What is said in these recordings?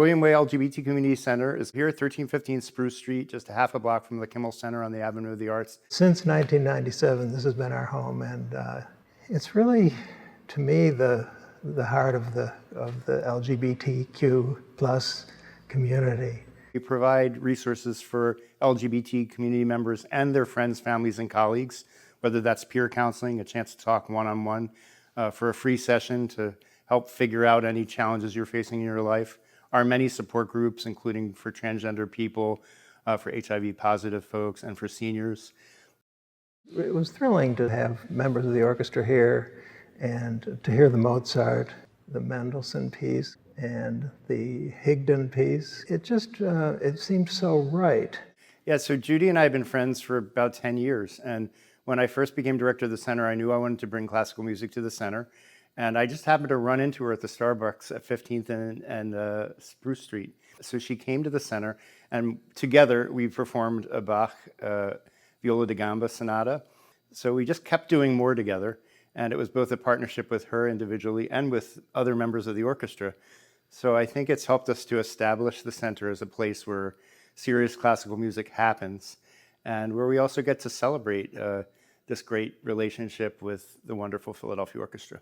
William Way LGBT Community Center is here at 1315 Spruce Street, just a half a block from the Kimmel Center on the Avenue of the Arts. Since 1997, this has been our home, and it's really, to me, the heart of the LGBTQ plus community. We provide resources for LGBT community members and their friends, families, and colleagues, whether that's peer counseling, a chance to talk one-on-one, for a free session to help figure out any challenges you're facing in your life. Our many support groups, including for transgender people, for HIV positive folks, and for seniors. It was thrilling to have members of the orchestra here and to hear the Mozart, the Mendelssohn piece, and the Higdon piece. It just, it seemed so right. Yeah, so Judy and I have been friends for about 10 years. And when I first became director of the center, I knew I wanted to bring classical music to the center. And I just happened to run into her at the Starbucks at 15th and Spruce Street. So she came to the center, and together we performed a Bach Viola da Gamba sonata. So we just kept doing more together, and it was both a partnership with her individually and with other members of the orchestra. So I think it's helped us to establish the center as a place where serious classical music happens, and where we also get to celebrate this great relationship with the wonderful Philadelphia Orchestra.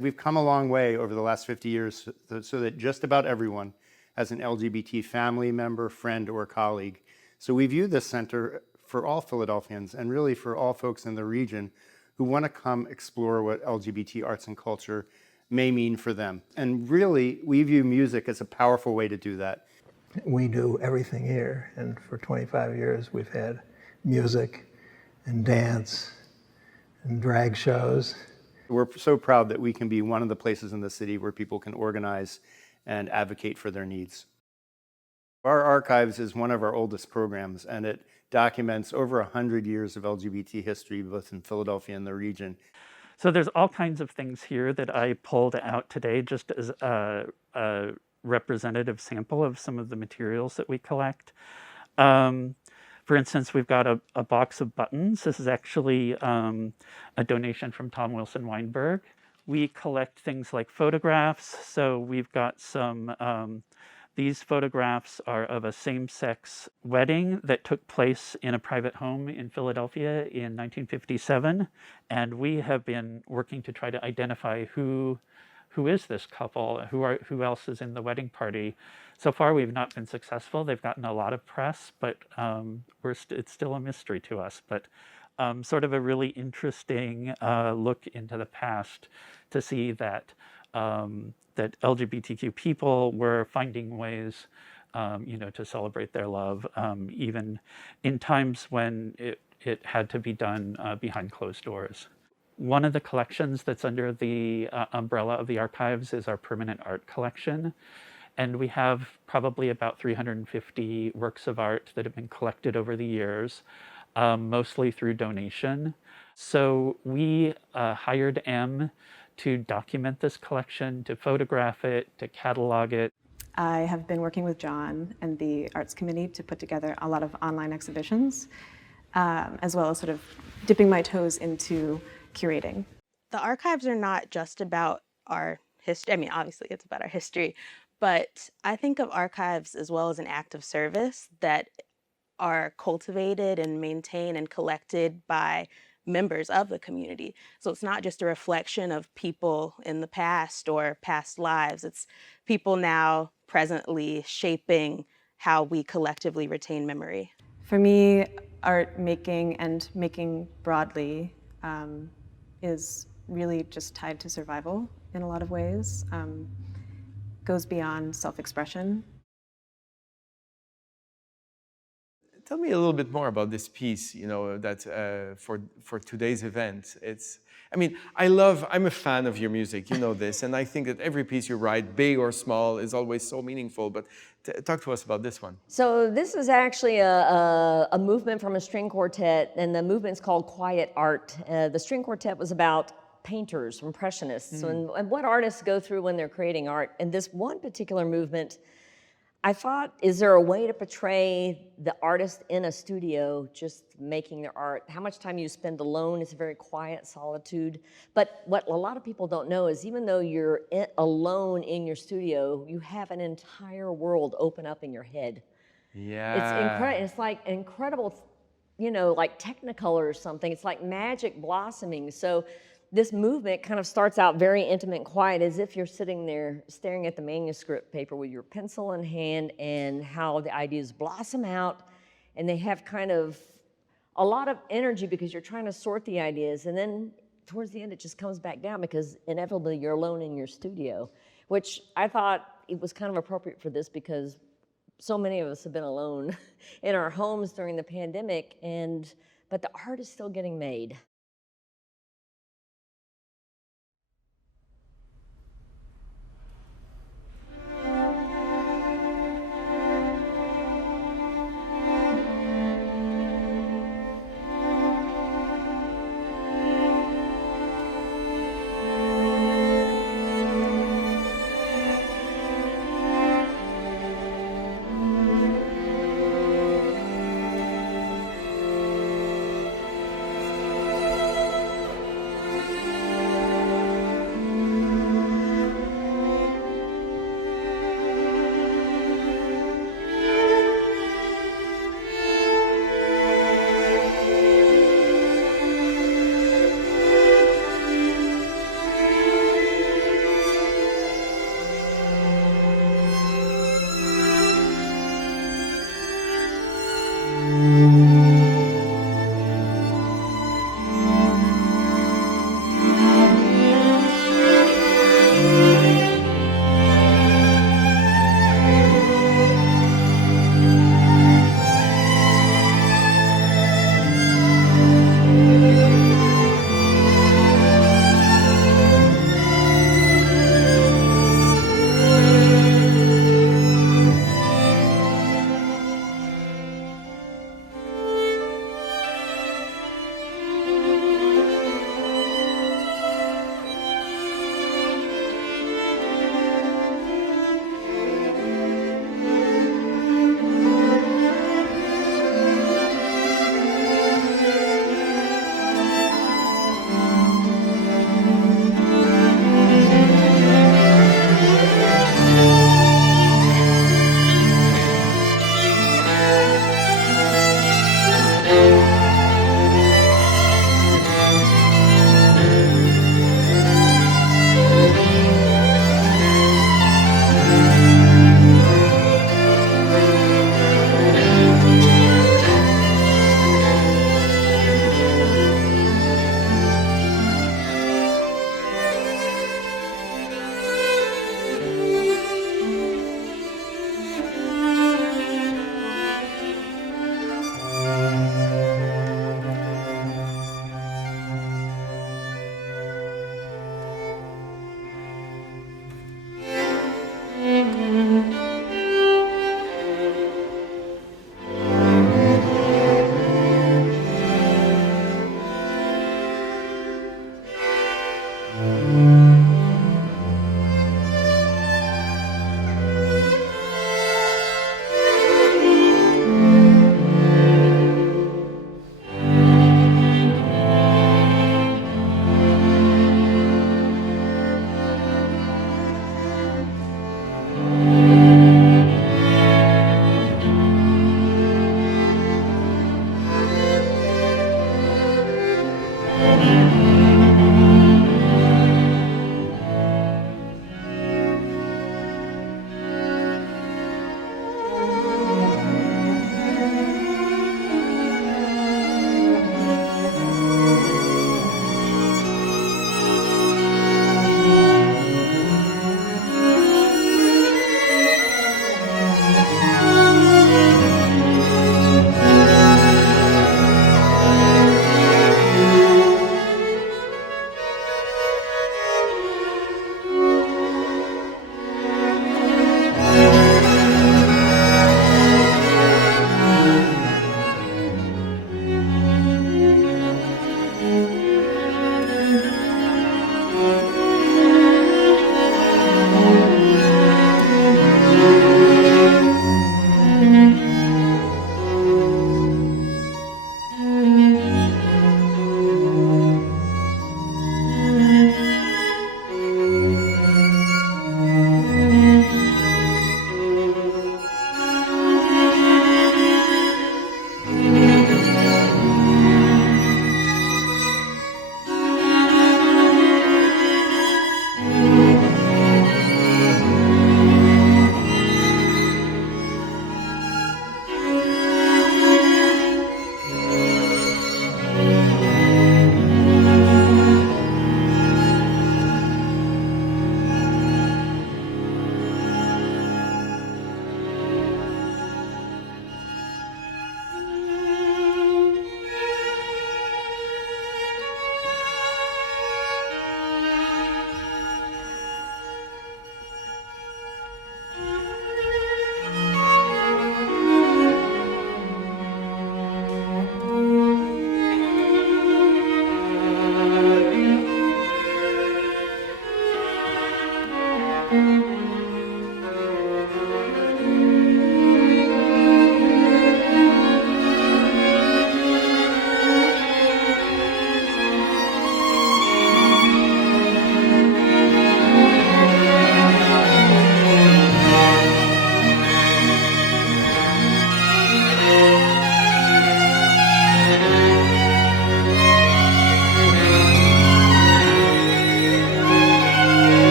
We've come a long way over the last 50 years so that just about everyone has an LGBT family member, friend, or colleague. So we view this center for all Philadelphians and really for all folks in the region who want to come explore what LGBT arts and culture may mean for them. And really, we view music as a powerful way to do that. We do everything here, and for 25 years we've had music and dance and drag shows. We're so proud that we can be one of the places in the city where people can organize and advocate for their needs. Our archives is one of our oldest programs, and it documents over 100 years of LGBT history, both in Philadelphia and the region. So there's all kinds of things here that I pulled out today just as a representative sample of some of the materials that we collect. For instance, we've got a box of buttons. This is actually a donation from Wilson Weinberg. We collect things like photographs. So we've got some, these photographs are of a same-sex wedding that took place in a private home in Philadelphia in 1957. And we have been working to try to identify who is this couple, who else is in the wedding party. So far, we've not been successful. They've gotten a lot of press, but it's still a mystery to us. But sort of a really interesting look into the past to see that that LGBTQ people were finding ways, to celebrate their love, even in times when it had to be done behind closed doors. One of the collections that's under the umbrella of the archives is our permanent art collection. And we have probably about 350 works of art that have been collected over the years, mostly through donation. So we hired M to document this collection, to photograph it, to catalog it. I have been working with John and the Arts Committee to put together a lot of online exhibitions, as well as sort of dipping my toes into curating. The archives are not just about our history. I mean, obviously it's about our history, but I think of archives as well as an act of service that are cultivated and maintained and collected by members of the community. So it's not just a reflection of people in the past or past lives. It's people now presently shaping how we collectively retain memory. For me, art making and making broadly is really just tied to survival in a lot of ways. Goes beyond self-expression. Tell me a little bit more about this piece, that for today's event. I'm a fan of your music, you know this, and I think that every piece you write, big or small, is always so meaningful, but talk to us about this one. So this is actually a movement from a string quartet, and the movement's called Quiet Art. The string quartet was about painters, impressionists, and what artists go through when they're creating art. And this one particular movement, I thought, is there a way to portray the artist in a studio just making their art? How much time you spend alone is a very quiet solitude. But what a lot of people don't know is even though you're alone in your studio, you have an entire world open up in your head. Yeah. It's incredible. It's like incredible, like Technicolor or something. It's like magic blossoming. So this movement kind of starts out very intimate and quiet, as if you're sitting there staring at the manuscript paper with your pencil in hand, and how the ideas blossom out, and they have kind of a lot of energy because you're trying to sort the ideas, and then towards the end it just comes back down because inevitably you're alone in your studio, which I thought it was kind of appropriate for this because so many of us have been alone in our homes during the pandemic, but the art is still getting made.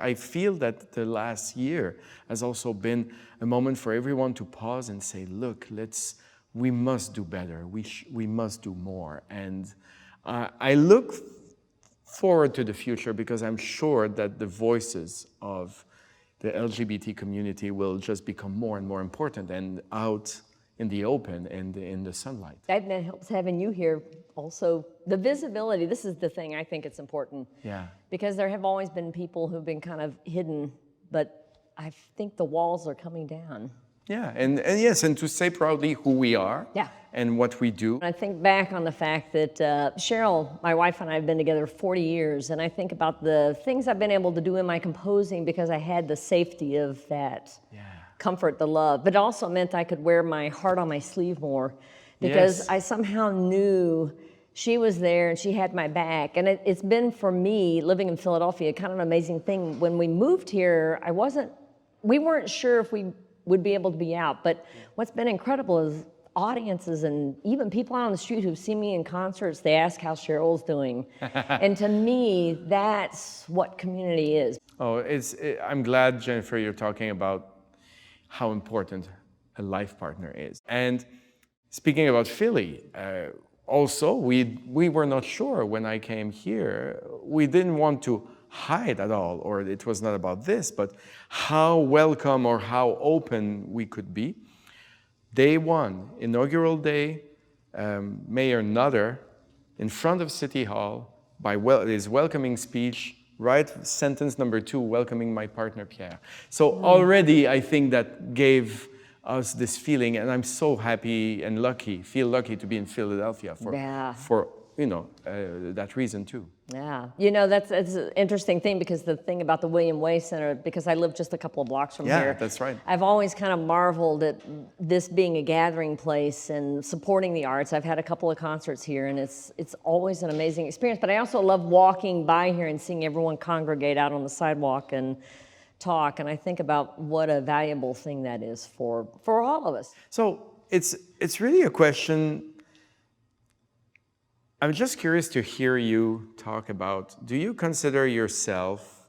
I feel that the last year has also been a moment for everyone to pause and say, look, we must do better. We must do more. And I look forward to the future because I'm sure that the voices of the LGBT community will just become more and more important and out in the open and in the sunlight. That helps having you here also. The visibility, this is the thing I think it's important. Yeah. Because there have always been people who've been kind of hidden, but I think the walls are coming down. Yeah, and yes, and to say proudly who we are and what we do. I think back on the fact that Cheryl, my wife, and I have been together 40 years, and I think about the things I've been able to do in my composing because I had the safety of that comfort, the love, but it also meant I could wear my heart on my sleeve more because I somehow knew she was there and she had my back. And it's been for me, living in Philadelphia, kind of an amazing thing. When we moved here, we weren't sure if we would be able to be out, but what's been incredible is audiences and even people out on the street who've seen me in concerts, they ask how Cheryl's doing. And to me, that's what community is. Oh, I'm glad, Jennifer, you're talking about how important a life partner is. And speaking about Philly, also, we were not sure when I came here. We didn't want to hide at all, or it was not about this, but how welcome or how open we could be. Day one, inaugural day, Mayor Nutter, in front of City Hall, by his welcoming speech, right, sentence number 2, welcoming my partner Pierre. So already I think that gave us this feeling, and I'm so happy and feel lucky to be in Philadelphia for that reason too. Yeah, that's an interesting thing because the thing about the William Way Center, because I live just a couple of blocks from here. Yeah, that's right. I've always kind of marveled at this being a gathering place and supporting the arts. I've had a couple of concerts here and it's always an amazing experience, but I also love walking by here and seeing everyone congregate out on the sidewalk and talk, and I think about what a valuable thing that is for all of us. So it's really a question. I'm just curious to hear you talk about, do you consider yourself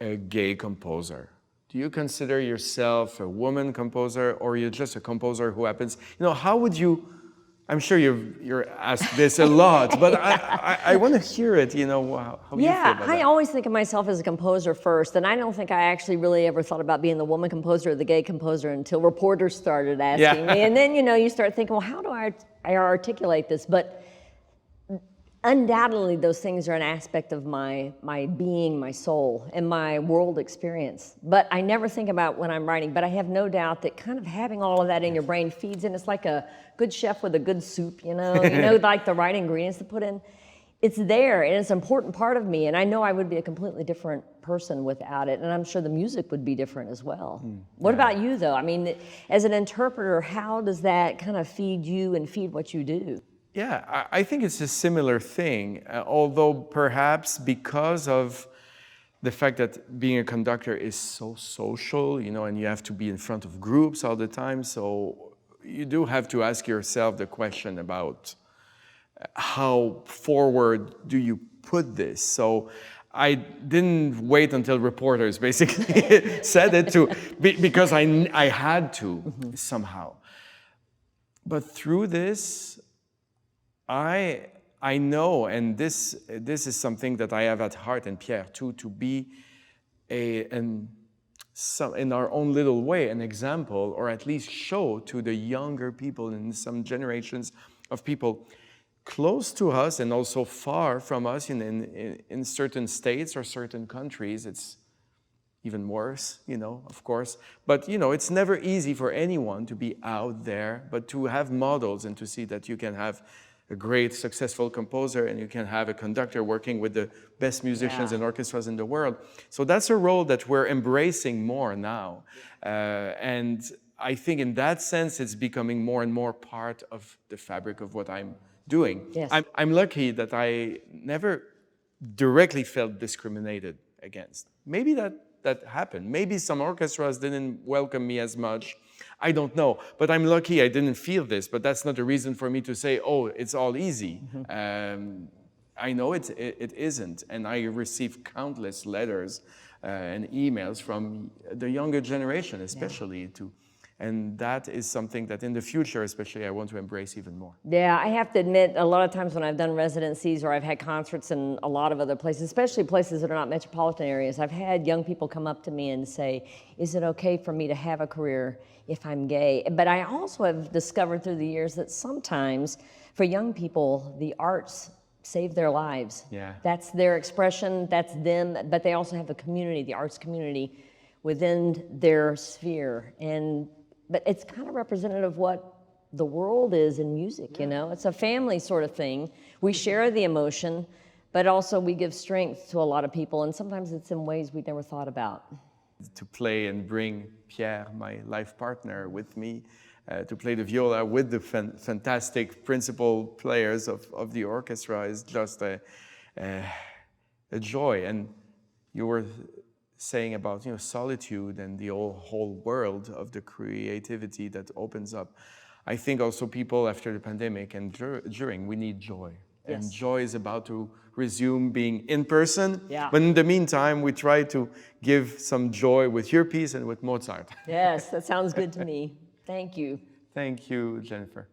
a gay composer? Do you consider yourself a woman composer, or you're just a composer who happens, how would you, I'm sure you're asked this a lot, but I want to hear it, how you feel about that. I always think of myself as a composer first, and I don't think I actually really ever thought about being the woman composer or the gay composer until reporters started asking me. And then, you start thinking, well, how do I articulate this? But undoubtedly, those things are an aspect of my being, my soul, and my world experience. But I never think about when I'm writing, but I have no doubt that kind of having all of that in your brain feeds in. It's like a good chef with a good soup, like the right ingredients to put in. It's there, and it's an important part of me, and I know I would be a completely different person without it, and I'm sure the music would be different as well. What about you, though? I mean, as an interpreter, how does that kind of feed you and feed what you do? Yeah, I think it's a similar thing, although perhaps because of the fact that being a conductor is so social, and you have to be in front of groups all the time, so you do have to ask yourself the question about how forward do you put this? So I didn't wait until reporters basically said it because I had to somehow. But through this, I know, and this is something that I have at heart, and Pierre too, to be in our own little way, an example, or at least show to the younger people in some generations of people close to us and also far from us in certain states or certain countries. It's even worse, of course. But, it's never easy for anyone to be out there, but to have models and to see that you can have a great, successful composer and you can have a conductor working with the best musicians and orchestras in the world. So that's a role that we're embracing more now. And I think in that sense, it's becoming more and more part of the fabric of what I'm doing. Yes. I'm lucky that I never directly felt discriminated against. Maybe that happened. Maybe some orchestras didn't welcome me as much. I don't know. But I'm lucky I didn't feel this. But that's not a reason for me to say, oh, it's all easy. I know it isn't, and I receive countless letters and emails from the younger generation, especially, and that is something that in the future, especially, I want to embrace even more. Yeah, I have to admit, a lot of times when I've done residencies or I've had concerts in a lot of other places, especially places that are not metropolitan areas, I've had young people come up to me and say, is it okay for me to have a career if I'm gay? But I also have discovered through the years that sometimes for young people, the arts save their lives. Yeah. That's their expression, that's them, but they also have a community, the arts community within their sphere. But it's kind of representative of what the world is in music, you know? It's a family sort of thing. We share the emotion, but also we give strength to a lot of people, and sometimes it's in ways we never thought about. To play and bring Pierre, my life partner, with me, to play the viola with the fantastic principal players of the orchestra is just a joy. And you were saying about, you know, solitude and the whole world of the creativity that opens up. I think also people after the pandemic and during, we need joy. Yes. And joy is about to resume being in person. Yeah. But in the meantime, we try to give some joy with your piece and with Mozart. Yes, that sounds good to me. Thank you. Thank you, Jennifer.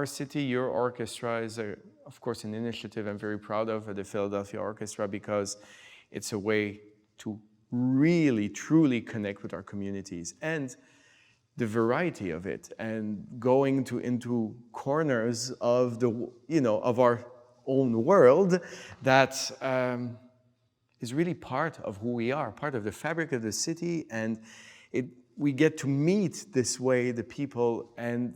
our city, your orchestra is, of course, an initiative I'm very proud of at the Philadelphia Orchestra, because it's a way to really, truly connect with our communities. And the variety of it, and going into corners of of our own world that is really part of who we are, part of the fabric of the city, and we get to meet this way the people, and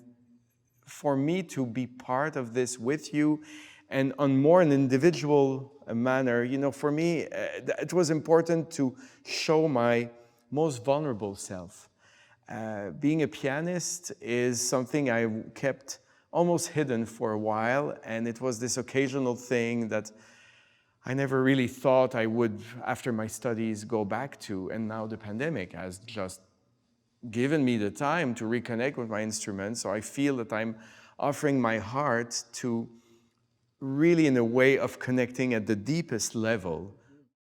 for me to be part of this with you, and on more an individual manner, for me, it was important to show my most vulnerable self. Being a pianist is something I kept almost hidden for a while, and it was this occasional thing that I never really thought I would, after my studies, go back to. And now the pandemic has just given me the time to reconnect with my instrument, so I feel that I'm offering my heart to really in a way of connecting at the deepest level